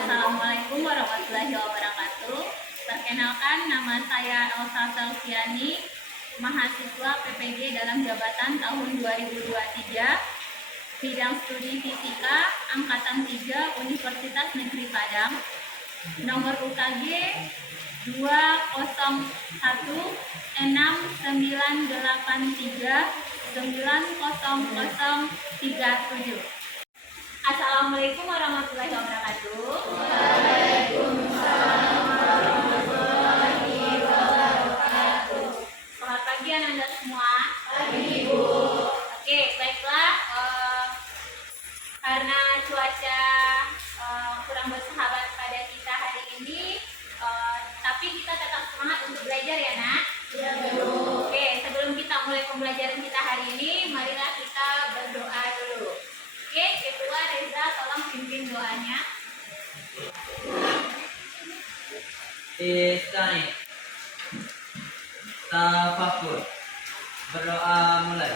Assalamualaikum warahmatullahi wabarakatuh. Perkenalkan, nama saya Elsa Selviani, mahasiswa PPG dalam jabatan tahun 2023, bidang studi fisika, angkatan 3, Universitas Negeri Padang, nomor UKG 2016983900037. Assalamualaikum warahmatullahi wabarakatuh. Waalaikumsalam warahmatullahi wabarakatuh. Selamat pagi Anda semua. Pagi, Bu. Oke, baiklah. Karena cuaca kurang bersahabat pada kita hari ini, tapi kita tetap semangat untuk belajar ya, Nak. Ya, Bu. Oke, sebelum kita mulai pembelajaran kita hari ini, marilah kita berdoa dulu. Oke, Ketua Reza, tolong pimpin doanya. Istani tafakur, berdoa mulai.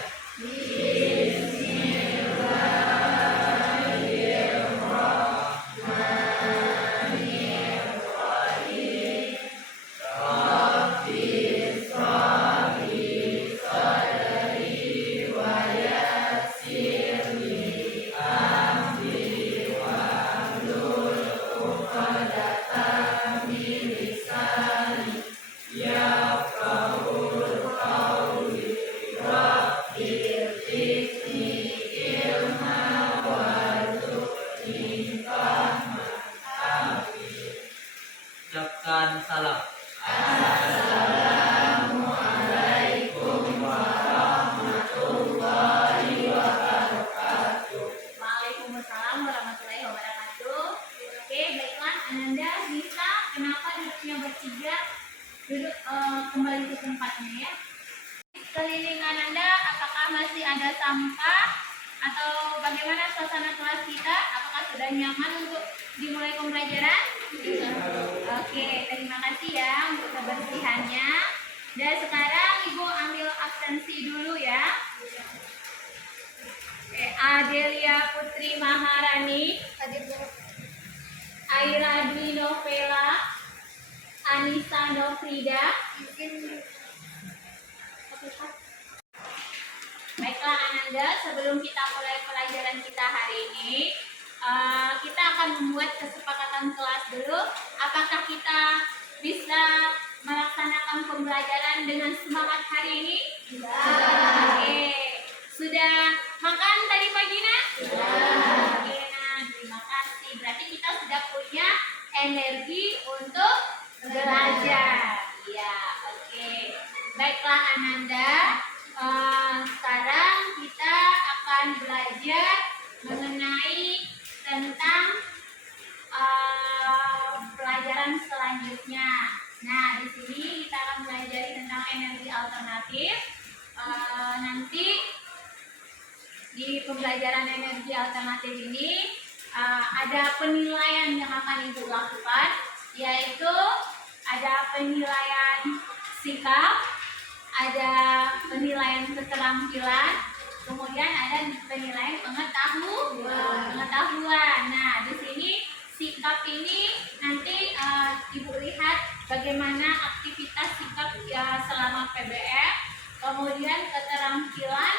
Ucapkan salam. Assalamualaikum warahmatullahi wabarakatuh. Waalaikumsalam warahmatullahi wabarakatuh. Oke, baiklah Ananda, bisa kenapa duduknya bertiga? Duduk kembali ke tempatnya ya. Sekeliling Ananda, apakah masih ada sampah atau bagaimana suasana kelas kita? Apakah sudah nyaman untuk dimulai pembelajaran? Oke, terima kasih ya untuk kebersihannya. Dan sekarang Ibu ambil absensi dulu ya. Adelia Putri Maharani, Aira Dwi Novela, Anissa Nofrida. Baiklah Ananda, sebelum kita mulai pelajaran kita hari ini, kita akan membuat kesepakatan kelas dulu. Apakah kita bisa melaksanakan pembelajaran dengan semangat hari ini? Oke. Sudah makan tadi pagi, Nak? Oke, Nak. Terima kasih. Berarti kita sudah punya energi untuk belajar. Iya, oke. Baiklah Ananda, sekarang kita akan belajar mengenai tentang pelajaran selanjutnya. Nah, di sini kita akan belajar tentang energi alternatif. Nanti di pembelajaran energi alternatif ini ada penilaian yang akan Ibu lakukan, yaitu ada penilaian sikap, ada penilaian keterampilan, kemudian ada penilaian pengetahuan. Nah, di sini sikap ini nanti Ibu lihat bagaimana aktivitas sikap selama PBM, kemudian keterampilan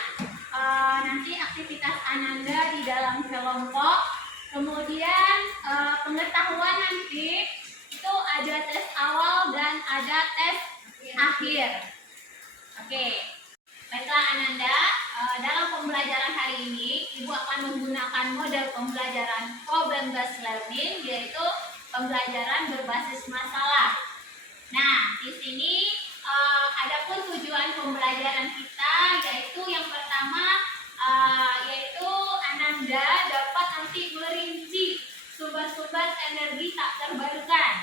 nanti aktivitas Ananda di dalam kelompok, kemudian pengetahuan nanti itu ada tes awal dan ada tes akhir. Oke. Baiklah Ananda, dalam pembelajaran hari ini Ibu akan menggunakan model pembelajaran problem based learning, yaitu pembelajaran berbasis masalah. Nah, di sini adapun tujuan pembelajaran kita yaitu yang pertama yaitu Ananda dapat nanti merinci sumber-sumber energi tak terbarukan.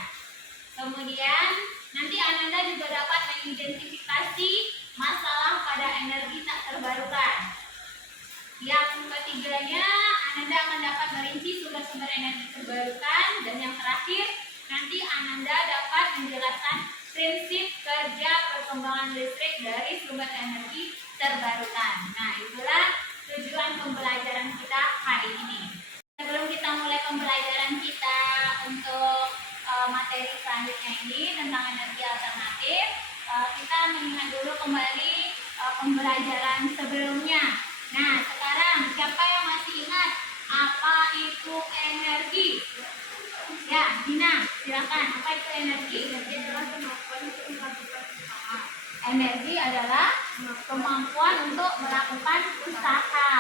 Kemudian nanti Ananda juga dapat mengidentifikasi masalah pada energi tak terbarukan. Yang ketiganya, Ananda akan dapat merinci sumber-sumber energi terbarukan. Dan yang terakhir, nanti Ananda dapat menjelaskan prinsip kerja perkembangan listrik dari sumber energi terbarukan. Nah, itulah tujuan pembelajaran kita hari ini. Sebelum kita mulai pembelajaran kita selanjutnya ini tentang energi alternatif, kita mengingat dulu kembali pembelajaran sebelumnya. Nah, sekarang siapa yang masih ingat apa itu energi? Ya, Dina, silakan. Apa itu energi? Energi adalah kemampuan untuk melakukan usaha. Energi adalah kemampuan untuk melakukan usaha.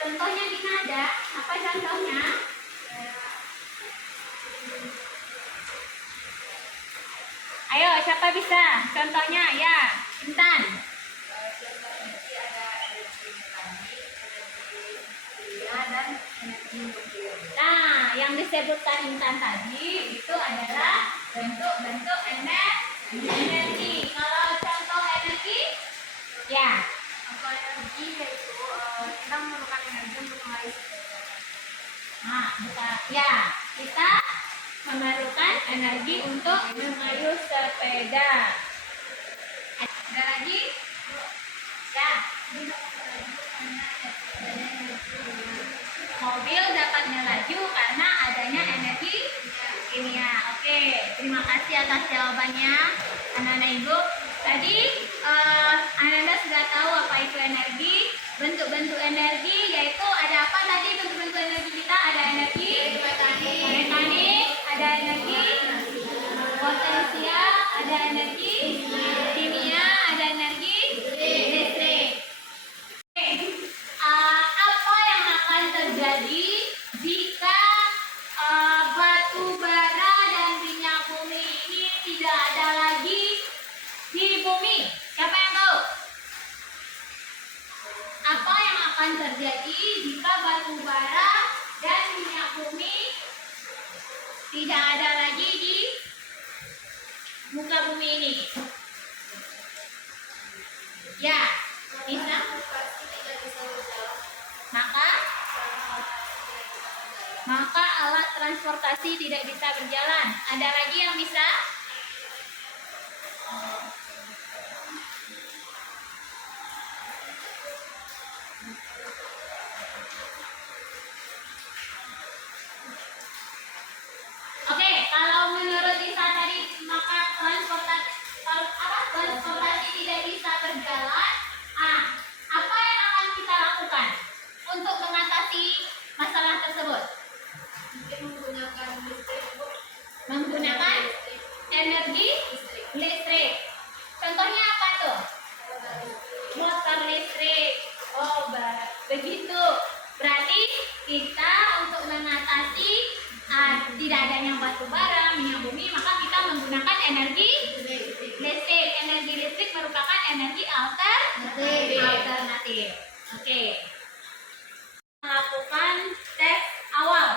Contohnya Dina ada. Apa contohnya? Ayo, siapa bisa? Contohnya ya, Intan. Energi ada energi mekanik, energi kimia, dan energi nuklir. Nah, yang disebutkan Intan tadi itu adalah bentuk-bentuk energi. Kalau contoh energi, ya. Apa energi yaitu kita memerlukan energi untuk mengayuh sepeda. Nah, ya, kita memerlukan energi untuk mengayuh sepeda. Ada lagi? Ya. Mobil dapat melaju karena adanya energi kimia. Oke, terima kasih atas jawabannya, anak-anak ibu. Tadi Anda sudah tahu apa itu energi, bentuk-bentuk energi, yaitu ada apa tadi bentuk-bentuk energi kita? Ada energi mekanik, ada energi potensial, ada energi kimia, ada energi listrik. Apa yang akan terjadi jika batu bara dan minyak bumi ini tidak ada lagi di bumi? Siapa yang tahu? Apa yang akan terjadi jika batu bara dan minyak bumi tidak ada lagi di muka bumi ini? Ya, bisa. Maka alat transportasi tidak bisa berjalan. Ada lagi yang bisa? Oke, kalau menurut Lisa tadi, maka transportasi tidak bisa berjalan. Apa yang akan kita lakukan untuk mengatasi masalah tersebut? Mungkin menggunakan listrik. Menggunakan energi listrik. Contohnya apa tuh? Motor listrik. Oh, begitu. Berarti kita untuk mengatasi tidak adanya batu bara, minyak bumi, maka kita menggunakan energi listrik. Energi listrik merupakan energi alternatif. Oke. Melakukan tes awal.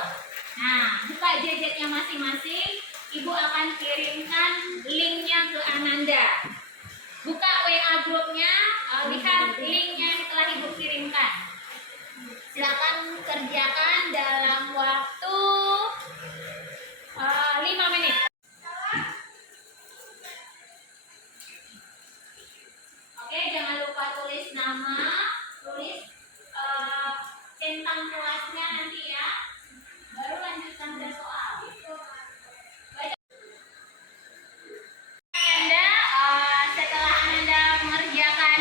Nah, buka gadgetnya masing-masing. Ibu akan kirimkan linknya ke Ananda. Buka WA grupnya, lihat linknya setelah ibu kirimkan. Silakan kerjakan dalam waktu 5 menit. Oke, jangan lupa tulis nama, tulis tentang kelasnya nanti ya. Baru lanjutkan ke soal. Anda setelah Anda mengerjakan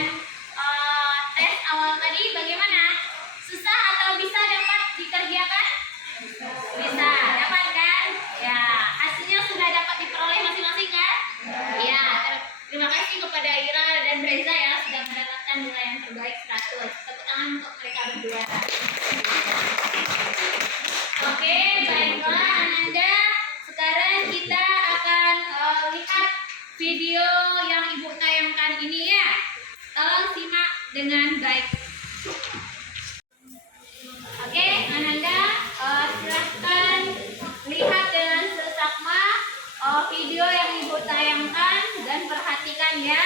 tes awal tadi bagaimana? Susah atau bisa dapat dikerjakan? Bisa, dapat kan? Ya, hasilnya sudah dapat diperoleh masing-masing kan? Ya, terima kasih kepada Ira dan Reza ya sudah mendapatkan nilai yang terbaik 100. Tepuk tangan untuk mereka berdua. Oke, baiklah Ananda. Sekarang kita akan lihat video yang ibu tayangkan ini ya. Tolong simak dengan baik. Oke, Ananda, silahkan lihat dengan seksama video yang ibu tayangkan dan perhatikan ya.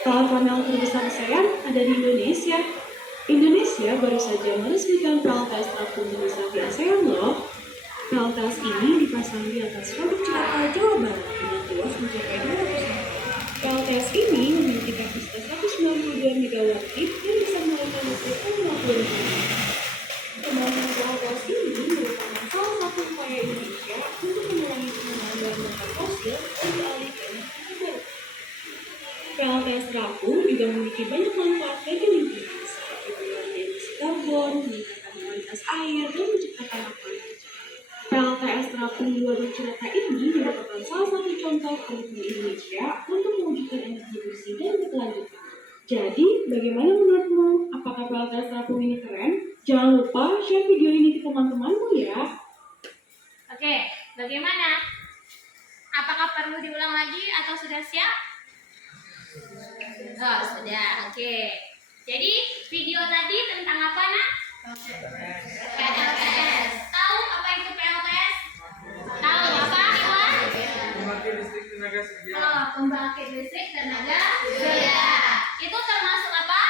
PLTS terbesar ASEAN ada di Indonesia. Indonesia baru saja meresmikan PLTS terapung terbesar di ASEAN loh. PLTS ini dipasang di atas produk Cilacap, Jawa Barat dengan luas mencapai 200 PLTS ini memiliki kapasitas 192 MW peak dan bisa melayani listrik 50 ribu. Pembangunan PLTS ini merupakan salah satu upaya Indonesia untuk mengurangi penggunaan memiliki banyak manfaat bagi lingkungan seperti mengurangi emisi karbon, meningkatkan kualitas air, dan menciptakan lapangan kerja. PLTS terapung 2 Cilacap ini merupakan salah satu contoh komitmen Indonesia untuk mewujudkan energi bersih dan berkelanjutan. Jadi, bagaimana menurutmu? Apakah PLTS terapung ini keren? Jangan lupa share video ini ke teman-temanmu ya. Oke, bagaimana? Apakah perlu diulang lagi atau sudah siap? Oh, sudah. Oke. Jadi, video tadi tentang apa, Nak? PLTS. Tahu apa itu PLTS? Tahu apa, Iwan? Pembangkit listrik tenaga surya. Oh, pembangkit listrik tenaga surya. Itu termasuk apa?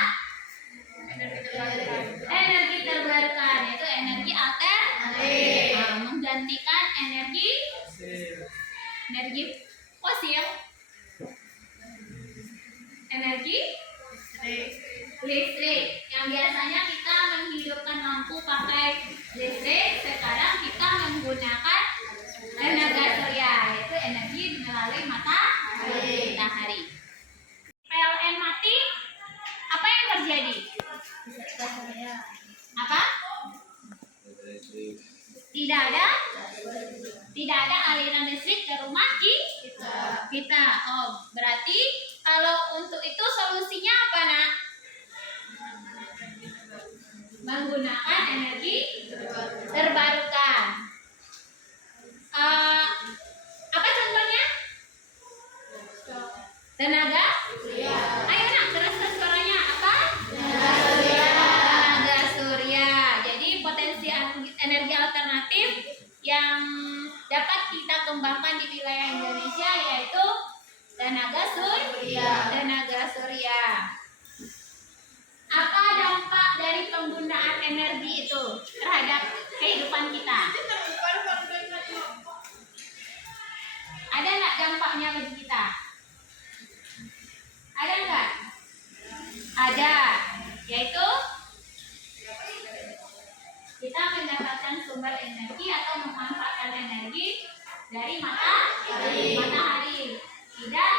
Energi terbarukan, yaitu energi alternatif. Menggantikan energi fosil. Energi listrik. Yang biasanya kita menghidupkan lampu pakai listrik, sekarang kita menggunakan tenaga surya, yaitu energi melalui matahari. PLN mati, apa yang terjadi? Apa? Tidak ada aliran listrik ke rumah kita. Oh, berarti kalau untuk itu solusinya apa, Nak? Menggunakan energi terbarukan. Apa contohnya? Tenaga? Ayo, Nak, keras-keras suaranya. Apa? Tenaga surya. Jadi potensi energi alternatif yang dapat kita kembangkan di wilayah Indonesia yaitu tenaga surya. Apa dampak dari penggunaan energi itu terhadap kehidupan kita? Ada nggak dampaknya bagi kita? Ada nggak? Ada, yaitu kita mendapatkan sumber energi atau memanfaatkan energi dari matahari, tidak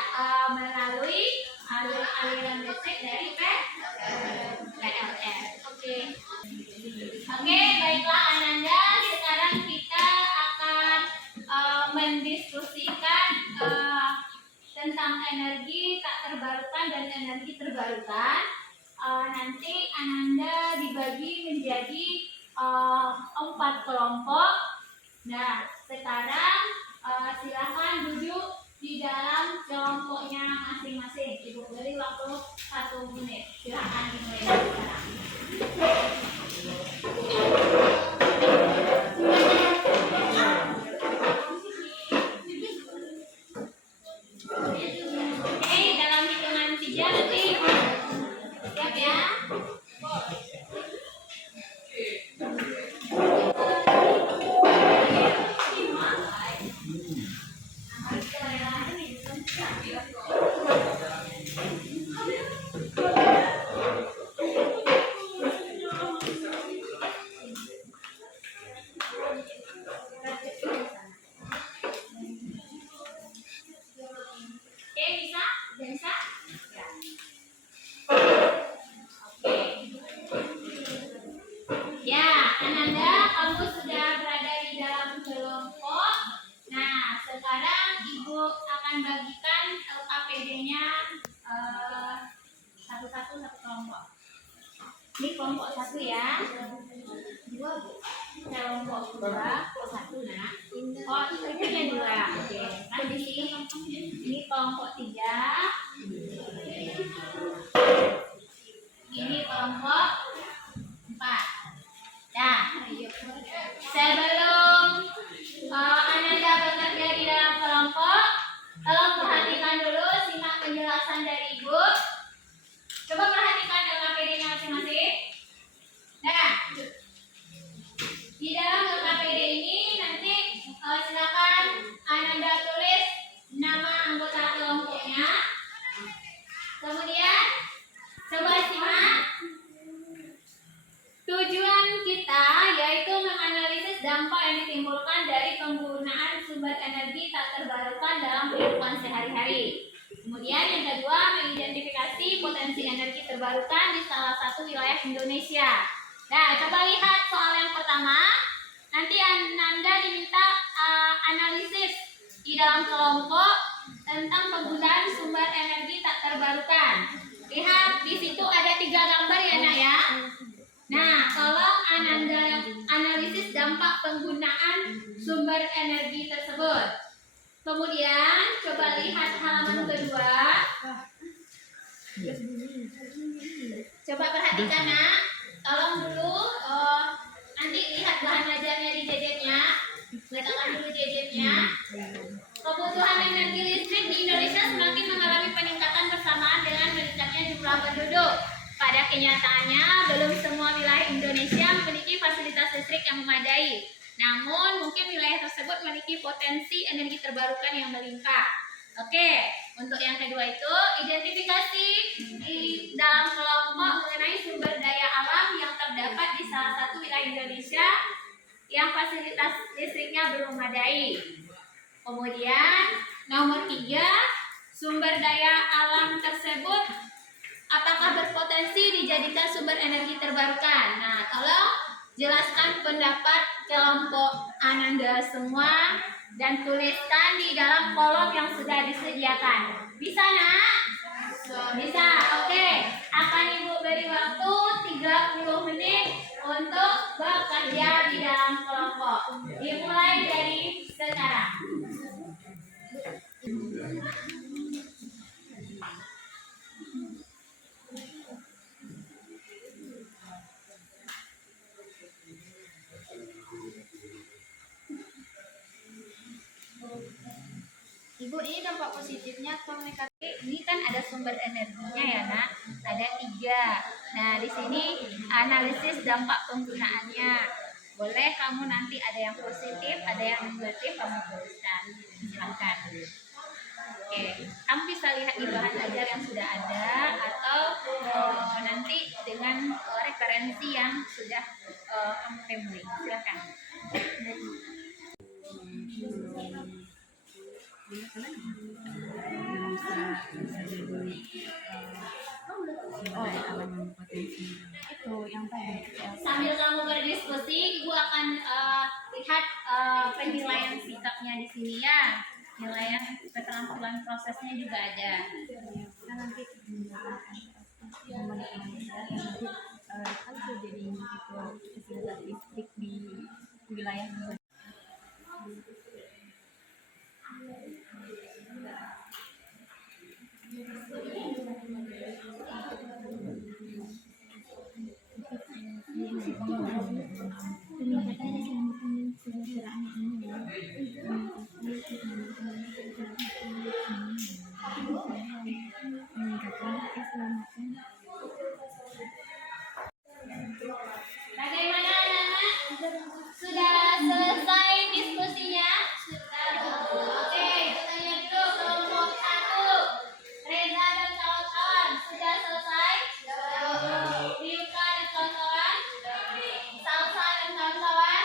melalui aliran listrik dari PLN. Oke, baiklah Ananda. Sekarang kita akan mendiskusikan tentang energi tak terbarukan dan energi terbarukan. Nanti Ananda dibagi menjadi 4 kelompok. Nah, sekarang silakan duduk di dalam kelompoknya masing-masing. Ibu beri waktu 1 menit. Silakan dimulai dari sekarang. Oke, dalam hitungan 3 nanti siap ya. Oke, bisa? Bisa? Ya. Oke. Ya, Ananda, kamu sudah berada di dalam kelompok. Nah, sekarang Ibu akan bagikan LKPD-nya satu-satu satu kelompok. Ini kelompok 1 ya. Kelompok 2, 1 nak. Oh, ini ada 2. Oke. Nah, di sini ini kelompok 3. Ini kelompok 4. Nah, sebelum Ananda bekerja di dalam kelompok, tolong perhatikan dulu, simak penjelasan dari Ibu. Coba perhatikan LKPD-nya masing-masing. Nah, di dalam LKPD ini nanti silakan Ananda tulis nama anggota kelompoknya. Kemudian coba simak. Tujuan kita yaitu menganalisis dampak yang ditimbulkan dari penggunaan sumber energi tak terbarukan dalam kehidupan sehari-hari. Kemudian Kemudian yang kedua, mengidentifikasi potensi energi terbarukan di salah satu wilayah Indonesia. Nah, coba lihat soal yang pertama. Nanti Anda diminta analisis di dalam kelompok tentang penggunaan sumber energi tak terbarukan. Lihat di situ ada 3 gambar ya, Nak ya. Nah, tolong Anda analisis dampak penggunaan sumber energi tersebut. Kemudian coba lihat halaman kedua. Coba perhatikan, Nak. Tolong dulu nanti lihat bahan ajarnya di gadgetnya. Letakkan dulu gadgetnya. Kebutuhan energi listrik di Indonesia semakin mengalami peningkatan bersamaan dengan meningkatnya jumlah penduduk. Pada kenyataannya, belum semua wilayah Indonesia memiliki fasilitas listrik yang memadai. Namun, mungkin wilayah tersebut memiliki potensi energi terbarukan yang melimpah. Oke, untuk yang kedua itu, identifikasi di dalam kelompok mengenai sumber daya alam yang terdapat di salah satu wilayah Indonesia yang fasilitas listriknya belum memadai. Kemudian, nomor 3, sumber daya alam tersebut apakah berpotensi dijadikan sumber energi terbarukan? Nah, tolong jelaskan pendapat kelompok Ananda semua dan tuliskan di dalam kolom yang sudah disediakan. Bisa, Nak? Bisa. Oke. Akan Ibu beri waktu 30 menit untuk bekerja di dalam kelompok. Dimulai dari sekarang. Ibu, ini dampak positifnya atau negatif? Ini kan ada sumber energinya ya, Nak. Ada 3. Nah, di sini analisis dampak penggunaannya. Boleh kamu nanti ada yang positif, ada yang negatif, kamu tuliskan. Silakan. Oke, kamu bisa lihat di bahan ajar yang sudah ada atau nanti dengan referensi yang sudah kamu temui. Silakan. Sambil kamu berdiskusi, Ibu akan lihat penilaian sikapnya di sini ya. Penilaian keterampilan prosesnya juga ada. Nanti kan jadi itu fasilitas listrik di wilayah Bagaimana anak-anak? Sudah selesai diskusinya? Oke, kita tanya dulu kelompok 1. Reza dan kawan-kawan sudah selesai? Yuka dan kawan-kawan? Salsa dan kawan-kawan?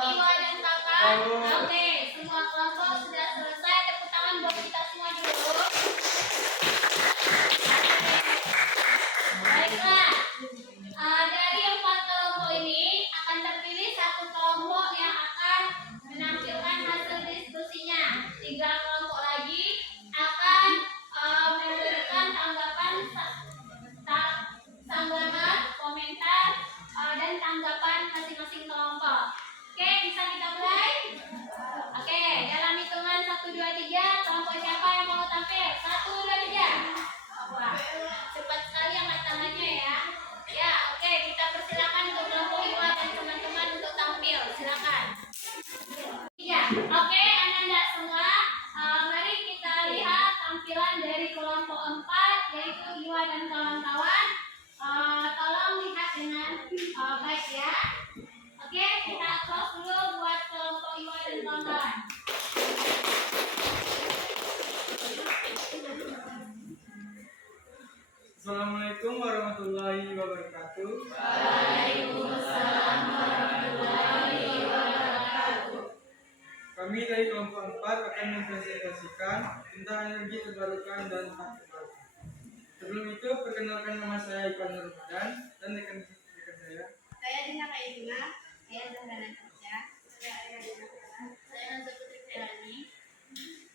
Iwa dan kakak? Oke, semua kelompok sudah selesai. Tepuk tangan buat kita semua dulu. Baiklah. Dari 4 kelompok ini akan terpilih 1 kelompok yang akan menampilkan hasil diskusinya. 3 kelompok lagi akan memberikan tanggapan, komentar, dan tanggapan masing-masing kelompok. Oke, bisa kita mulai? Oke, dalam hitungan 1, 2, 3, kelompok siapa yang mau tampil? 1, 2, 3. Wah, cepat sekali angkat tangannya ya. Ya, oke, kita persilakan untuk kelompok Iwa dan teman-teman untuk tampil. Silakan. Ya, oke, Ananda semua. Mari kita lihat tampilan dari kelompok 4, yaitu Iwa dan kawan-kawan. Tolong lihat dengan baik ya. Oke, kita close dulu buat kelompok Iwa dan kawan-kawan. Assalamualaikum warahmatullahi wabarakatuh. Waalaikumsalam warahmatullahi wabarakatuh. Kami dari kelompok 4 akan mempresentasikan tentang energi terbarukan dan tak terbarukan. Sebelum itu, perkenalkan nama saya Ivan Nurmadan dan rekan saya. Saya Dina Kaidina, saya Zahra Natasha, saya Arya Dina, saya Nazar Putri Ferani.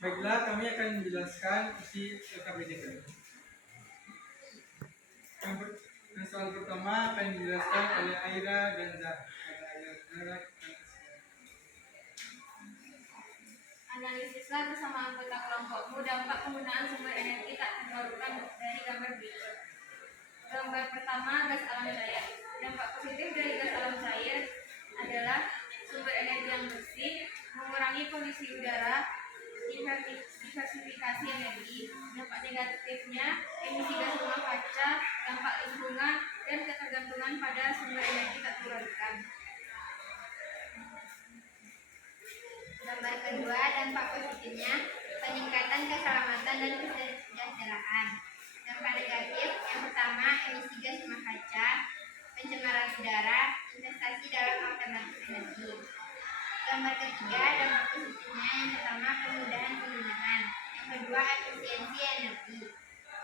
Baiklah, kami akan menjelaskan isi LKPD kali ini. Yang soal pertama akan dijelaskan oleh Aira dan Zahra. Analisislah bersama anggota kelompokmu dampak penggunaan sumber energi tak terbarukan dari gambar berikut. Gambar pertama, gas alam cair. Dampak positif dari gas alam cair adalah sumber energi yang bersih, mengurangi polusi udara, diversifikasi energi. Dampak negatifnya, emisi gas rumah kaca, dampak lingkungan, dan ketergantungan pada sumber energi tak terbarukan. Gambar kedua, dampak positifnya, peningkatan keselamatan dan kesejahteraan. Dampak negatif, yang pertama, emisi gas rumah kaca, pencemaran udara, investasi dalam alternatif energi. Gambar ketiga, dampak positifnya, yang pertama, kemudahan penggunaan. Yang kedua, efisiensi energi.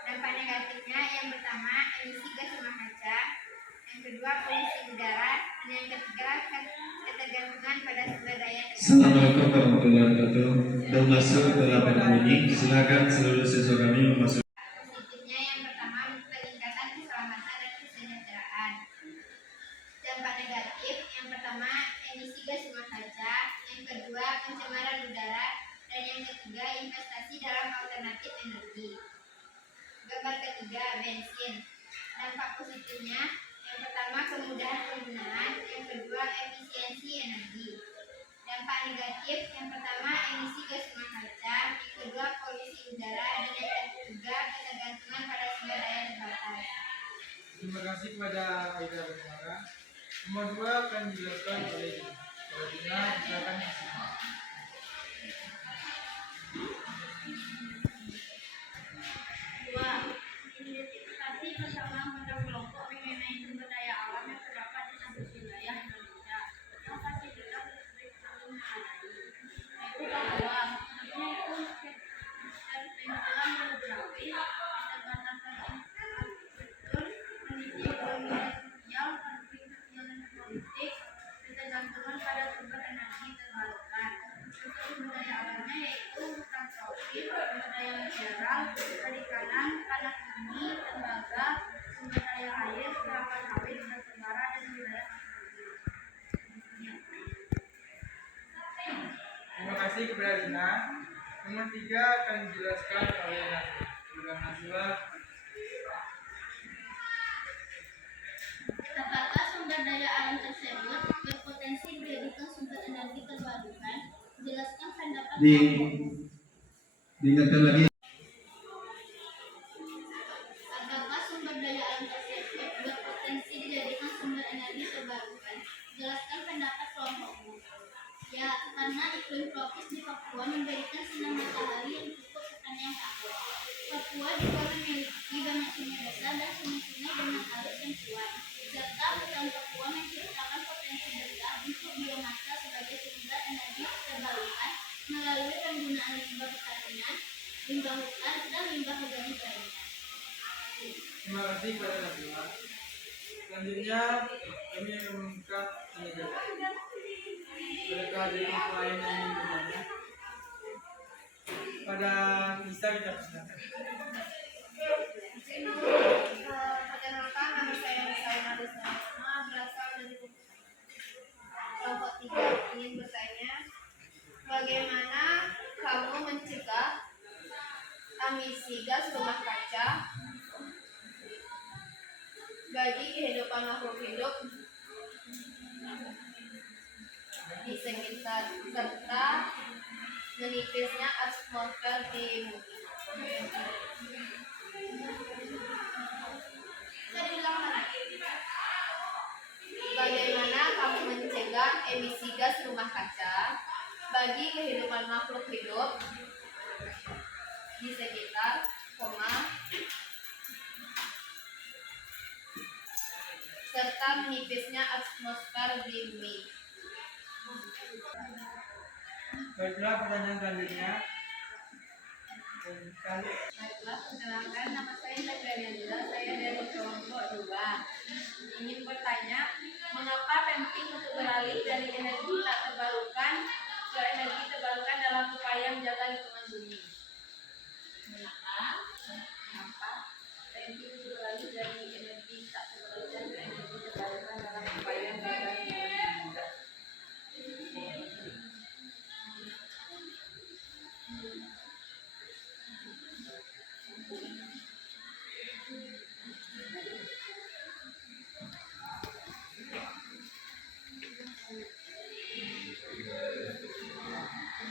Dampak negatifnya, yang pertama, emisi gas rumah kaca. Yang kedua, polusi udara. Dan yang ketiga, ketergantungan pada sumber daya. Assalamualaikum warahmatullahi wabarakatuh. Belum masuk ke lapangan bunyi. Silakan seluruh siswa kami masuk. Positifnya yang pertama, peningkatan keselamatan dan kesejahteraan. Dampak negatif yang pertama, emisi gas rumah kaca. Yang kedua, pencemaran udara. Dan yang ketiga, investasi dalam alternatif energi. Gambar ketiga, bensin. Dampak positifnya yang pertama, kemudahan penggunaan. Yang kedua, efisiensi energi. Dampak negatif yang pertama, emisi gas rumah kaca. Yang kedua, polusi udara. Dan yang ketiga, ketergantungan pada sumber daya terbatas. Terima kasih kepada Aira dan Zahra. Nomor 2 akan dijelaskan oleh Dina. Silakan. Dua, identifikasi bersama anggota kelompok mengenai sumber daya alam yang terdapat di satu wilayah Indonesia yang fasilitas listrik belum memadai. Yaitu bahwa yaitu penggunaan geografi, keterbatasan infrastruktur, kondisi ekonomi dan sosial, konflik sosial dan politik, ketergantungan pada sumber energi terbarukan. Untuk sumber daya alamnya yaitu hutan tropis, sumber daya mineral, perikanan, panas bumi, tembaga, sumber daya air, kelapa sawit, batubara, dan wilayah Terima kasih kepada Dina. Nomor 3 akan dijelaskan oleh Nazila. apakah sumber daya alam tersebut berpotensi dijadikan sumber energi terbarukan? Jelaskan pendapat Diingatkan lagi. apakah sumber daya alam tersebut berpotensi dijadikan sumber energi terbarukan? Jelaskan pendapat kelompokmu. Ya, karena iklim tropis di Papua memberikan sinar matahari yang cukup sepanjang tahun. Papua juga memiliki banyak sungai besar dan sungai-sungai dengan arus yang kuat. Serta hutan Papua menciptakan potensi besar untuk biomasa sebagai sumber energi terbarukan melalui penggunaan limbah pertanian, limbah hutan, dan limbah organik lainnya. Terima kasih kepada Nazila. Selanjutnya kami akan membuka tanya jawab. Adakah ada yang lain yang ingin bertanya? Pada Nisa kita persilakan. Perkenalkan, nama saya Nisa Narisma, berasal dari kelompok 3. Ingin bertanya, bagaimana kamu mencegah emisi gas rumah kaca bagi kehidupan makhluk hidup di sekitar serta menipisnya atmosfer di bumi? Bagaimana kamu mencegah emisi gas rumah kaca bagi kehidupan makhluk hidup di sekitar, serta menipisnya atmosfer di bumi? Baiklah, pertanyaan selanjutnya. Baiklah, perkenalkan nama saya Indra, saya dari kelompok 2. Ingin bertanya, mengapa penting untuk beralih dari energi tak terbarukan ke energi terbarukan dalam upaya menjaga lingkungan bumi? Mengapa penting untuk beralih dari energi tak terbarukan ke energi terbarukan dalam upaya menjaga lingkungan bumi?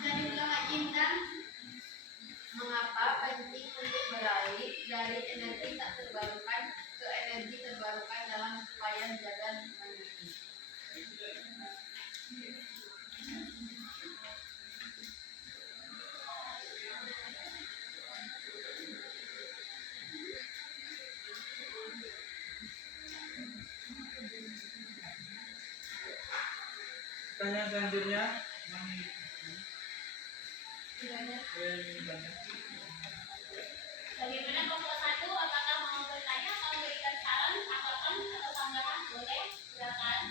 Jadi ulang lagi, Intan. Mengapa penting untuk beralih dari energi tak terbarukan ke energi terbarukan dalam upaya menjaga lingkungan bumi? Pertanyaan selanjutnya. Bagaimana kelompok 1? Apakah mau bertanya atau memberikan saran, tanggapan atau tambahan? Boleh, silakan.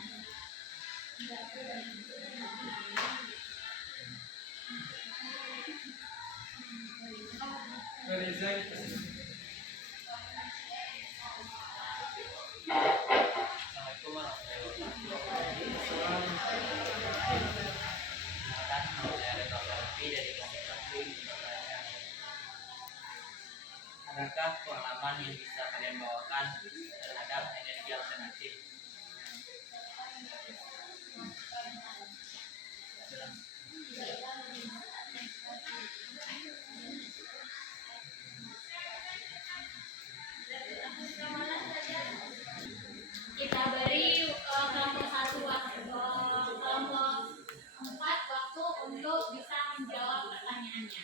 Reza. Assalamualaikum warahmatullahi wabarakatuh. Perkenalkan, nama saya Reza Raffi dari kelompok 1 ingin bertanya. Adakah pengalaman yang bisa kalian bawakan terhadap energi alternatif? Kita beri kelompok 1 waktu, kelompok 4 waktu untuk bisa menjawab pertanyaannya.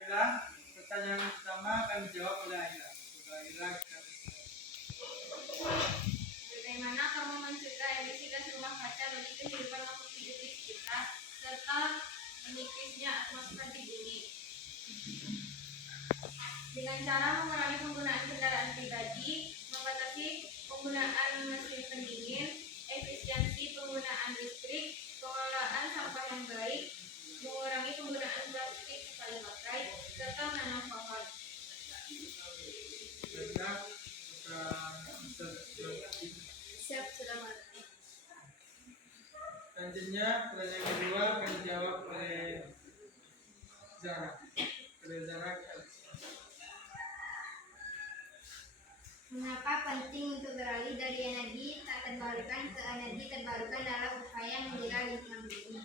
Baiklah, pertanyaan pertama akan dijawab oleh Aira. Aira, kita Bagaimana kamu mencegah emisi gas rumah kaca bagi kehidupan makhluk hidup di sekitar serta menipisnya atmosfer di bumi? Dengan cara mengurangi penggunaan kendaraan pribadi, membatasi penggunaan mesin pendingin, efisiensi penggunaan listrik, pengelolaan sampah yang baik, mengurangi penggunaan plastik sekali pakai, serta menanam pohon. baiklah, Siap, sudah mati. selanjutnya pertanyaan kedua akan dijawab oleh Zara. Zara. Mengapa penting untuk beralih dari energi tak terbarukan ke energi terbarukan dalam upaya menjaga lingkungan bumi?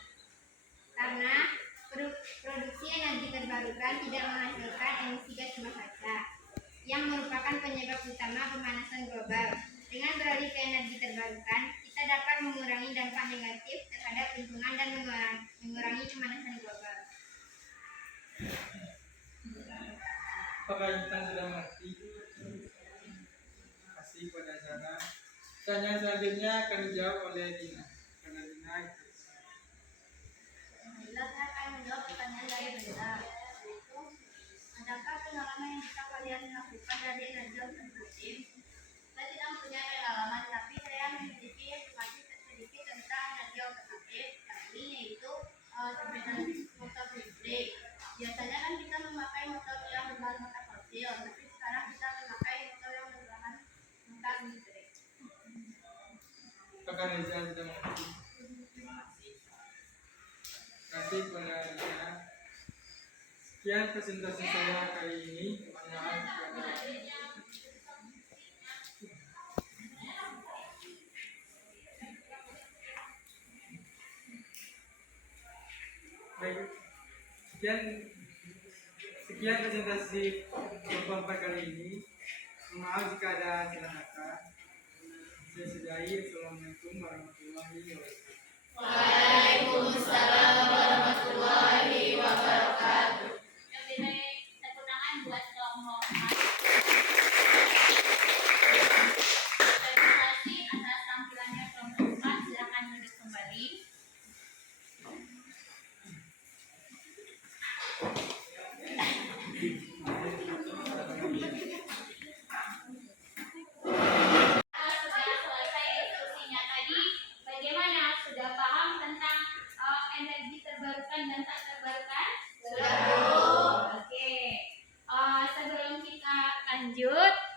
Karena produksi energi terbarukan tidak menghasilkan emisi gas rumah kaca, yang merupakan penyebab utama pemanasan global. Dengan beralih ke energi terbarukan, kita dapat mengurangi dampak negatif terhadap lingkungan dan mengurangi pemanasan global. Apakah Intan sudah mengerti? Terima kasih kepada Zara. Pertanyaan selanjutnya akan dijawab oleh Dina. Karena Dina Bila saya akan menjawab pertanyaan dari Benda, yaitu adakah pengalaman yang bisa kalian lakukan dari energi alternatif? Saya tidak mempunyai pengalaman, tapi saya memiliki informasi sedikit tentang energi alternatif, yaitu sebenarnya motor listrik. Biasanya kan kita memakai motor yang berbahan bakar fosil, tapi sekarang kita memakai motor yang berbahan bakar listrik. apakah Reza sudah mengerti? Terima kasih kepada Reza. Sekian presentasi saya kali ini. Mohon maaf kepada baik. Sekian presentasi kelompok kali ini. Maaf jika ada salah kata. Saya sudahi. Assalamualaikum warahmatullahi wabarakatuh. Waalaikumsalam warahmatullahi wabarakatuh.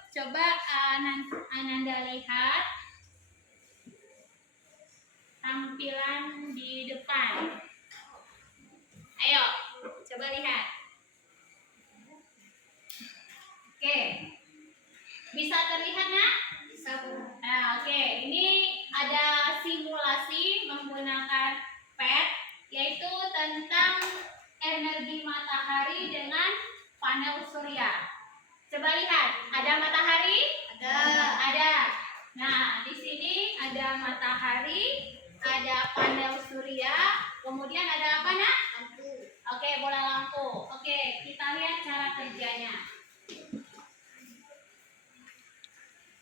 Coba Ananda lihat tampilan di depan. Ayo, coba lihat. Oke. Bisa terlihat nak? Bisa, Bu. Nah, oke. Ini ada simulasi menggunakan PET, yaitu tentang energi matahari dengan panel surya. Coba lihat, ada matahari? Ada. Nah, di sini ada matahari, ada panel surya, kemudian ada apa nak? Lampu. Oke, bola lampu. Oke, kita lihat cara kerjanya.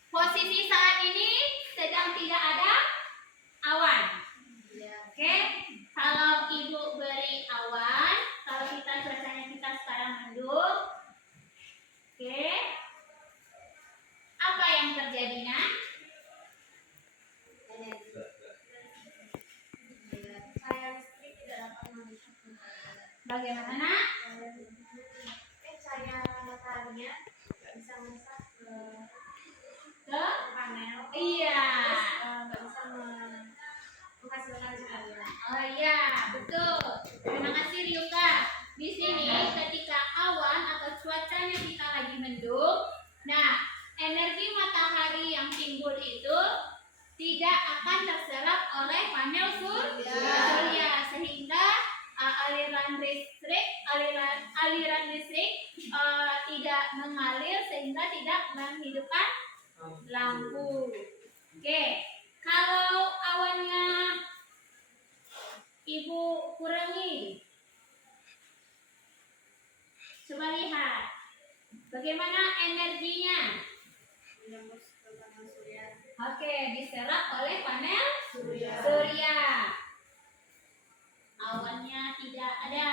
Posisi saat ini sedang tidak ada awan. Oke, kalau ibu beri awan, kalau kita cuacanya kita sekarang mendung. Oke, apa yang terjadi nak? Cahaya listrik tidak dapat masuk ke Bagaimana nak? cahaya mataharinya nggak bisa masuk ke Ke? panel. Iya. Nggak bisa menghasilkan cahaya. Oh iya, betul. Terima kasih Ryuka. Di sini ketika awan atau cuacanya kita lagi mendung, nah energi matahari yang timbul itu tidak akan terserap oleh panel surya, sehingga aliran listrik tidak mengalir sehingga tidak menghidupkan lampu. Oke, kalau awannya ibu kurangi, coba lihat bagaimana energinya. Oke, diserap oleh panel surya. Awannya tidak ada.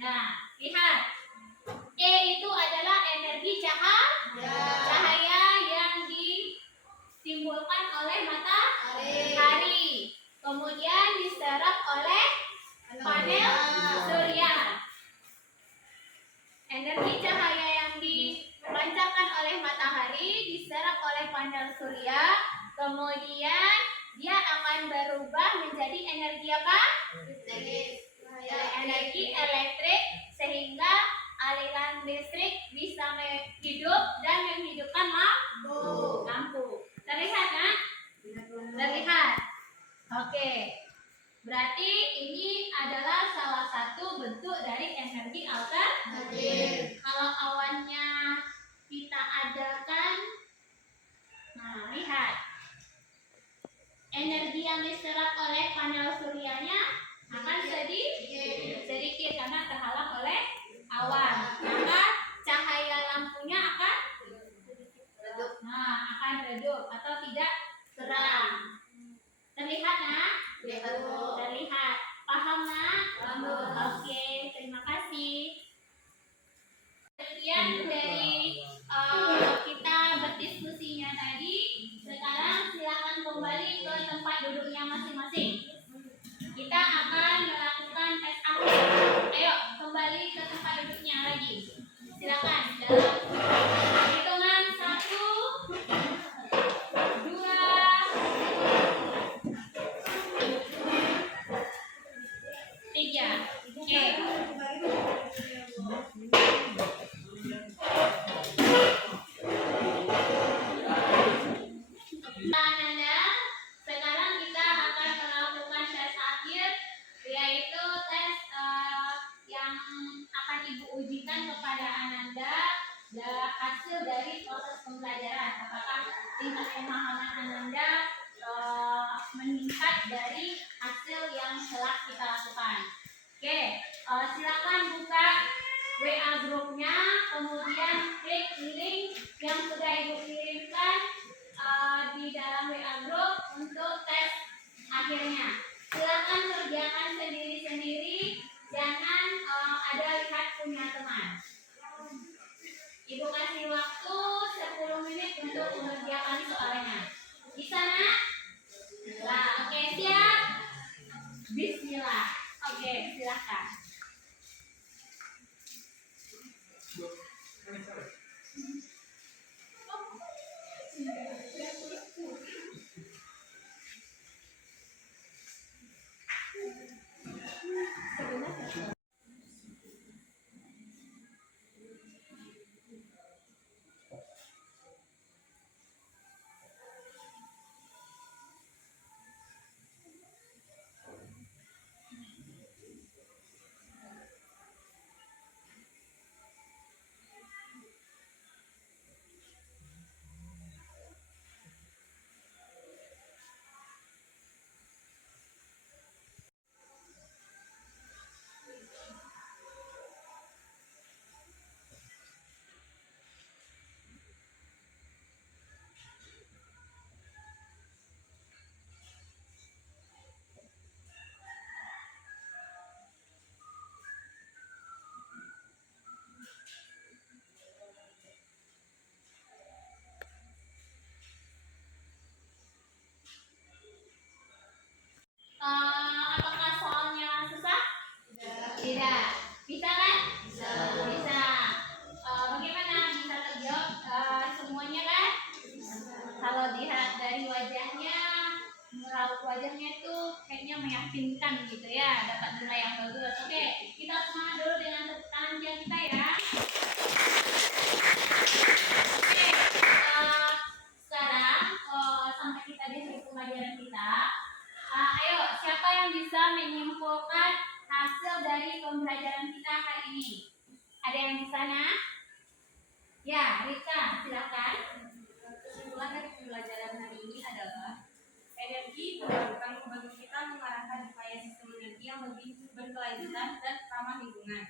Nah, lihat. E itu adalah energi cahaya yang ditimbulkan oleh matahari. Kemudian diserap oleh panel surya. Energi cahaya yang dipancarkan oleh matahari diserap oleh panel surya, kemudian dia akan berubah menjadi energi apa? Energi elektrik, sehingga aliran listrik bisa hidup dan menghidupkan lampu. Terlihat kan? Terlihat. Oke. Berarti ini adalah salah satu bentuk dari energi alternatif. Kalau awannya kita adakan, nah lihat, energi yang diserap oleh panel suryanya akan sedikit karena terhalang oleh awan. Maka cahaya lampunya akan redup atau tidak terang. Terlihat nak? Terlihat. Paham nak? Oke, terima kasih. Sekian dari kita berdiskusinya tadi. Sekarang silakan kembali ke tempat duduknya masing-masing. Kita akan melakukan tes akhir. Ayo, kembali ke tempat duduknya lagi. Silakan. Dalam hitungan 1, 2, 3. Oke. Ananda, sekarang kita akan melakukan tes akhir, yaitu tes yang akan Ibu ujikan kepada Ananda hasil dari proses pembelajaran. Apakah tingkat pemahaman Ananda meningkat dari hasil yang telah kita lakukan. Oke, silakan buka WA grupnya, kemudian klik link yang sudah Ibu kirimkan di dalam WA group untuk tes akhirnya. Silakan kerjakan sendiri-sendiri, jangan ada lihat punya teman. Ibu kasih waktu 10 menit untuk mengerjakan soalnya. Di sana? Nah, oke, siap? Bismillah. Oke, silakan. Ini Ada yang di sana? Ya, Rika, silakan. Kesimpulan dari pembelajaran hari ini adalah energi terbarukan membantu kita mengarahkan upaya sistem energi yang lebih berkelanjutan dan ramah lingkungan.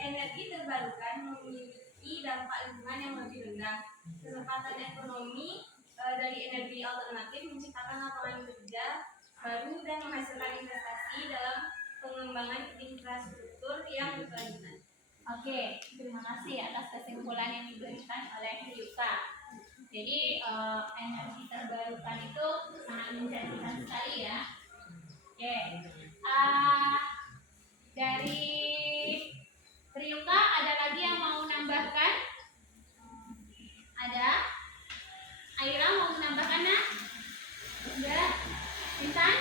Energi terbarukan memiliki dampak lingkungan yang lebih rendah. Kesempatan ekonomi dari energi alternatif menciptakan lapangan kerja baru dan menghasilkan investasi dalam pengembangan infrastruktur yang berkelanjutan. Oke, terima kasih atas kesimpulan yang diberikan oleh Yuka. Jadi energi terbarukan itu sangat menjanjikan sekali ya. Oke, dari Ryuka ada lagi yang mau menambahkan? Ada? Aira mau menambahkan nak? Enggak? Intan?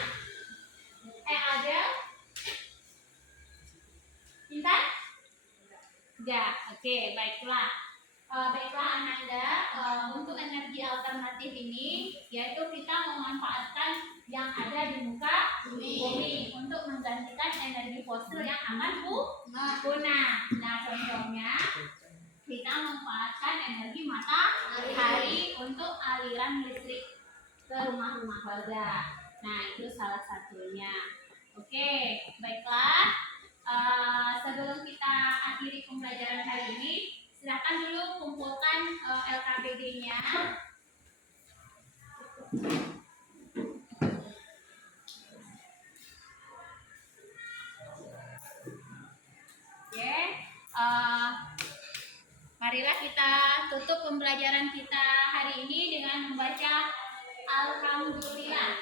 Ada? Intan? Enggak, oke, baiklah. Baiklah Ananda, untuk energi alternatif ini yaitu kita memanfaatkan yang ada di muka bumi untuk menggantikan energi fosil yang akan punah. Nah, contohnya kita memanfaatkan energi matahari untuk aliran listrik ke rumah-rumah warga. Nah, itu salah satunya. Oke, baiklah. Sebelum kita akhiri pembelajaran hari ini, silakan dulu kumpulkan LKBD-nya. Oke, marilah kita tutup pembelajaran kita hari ini dengan membaca Alhamdulillah.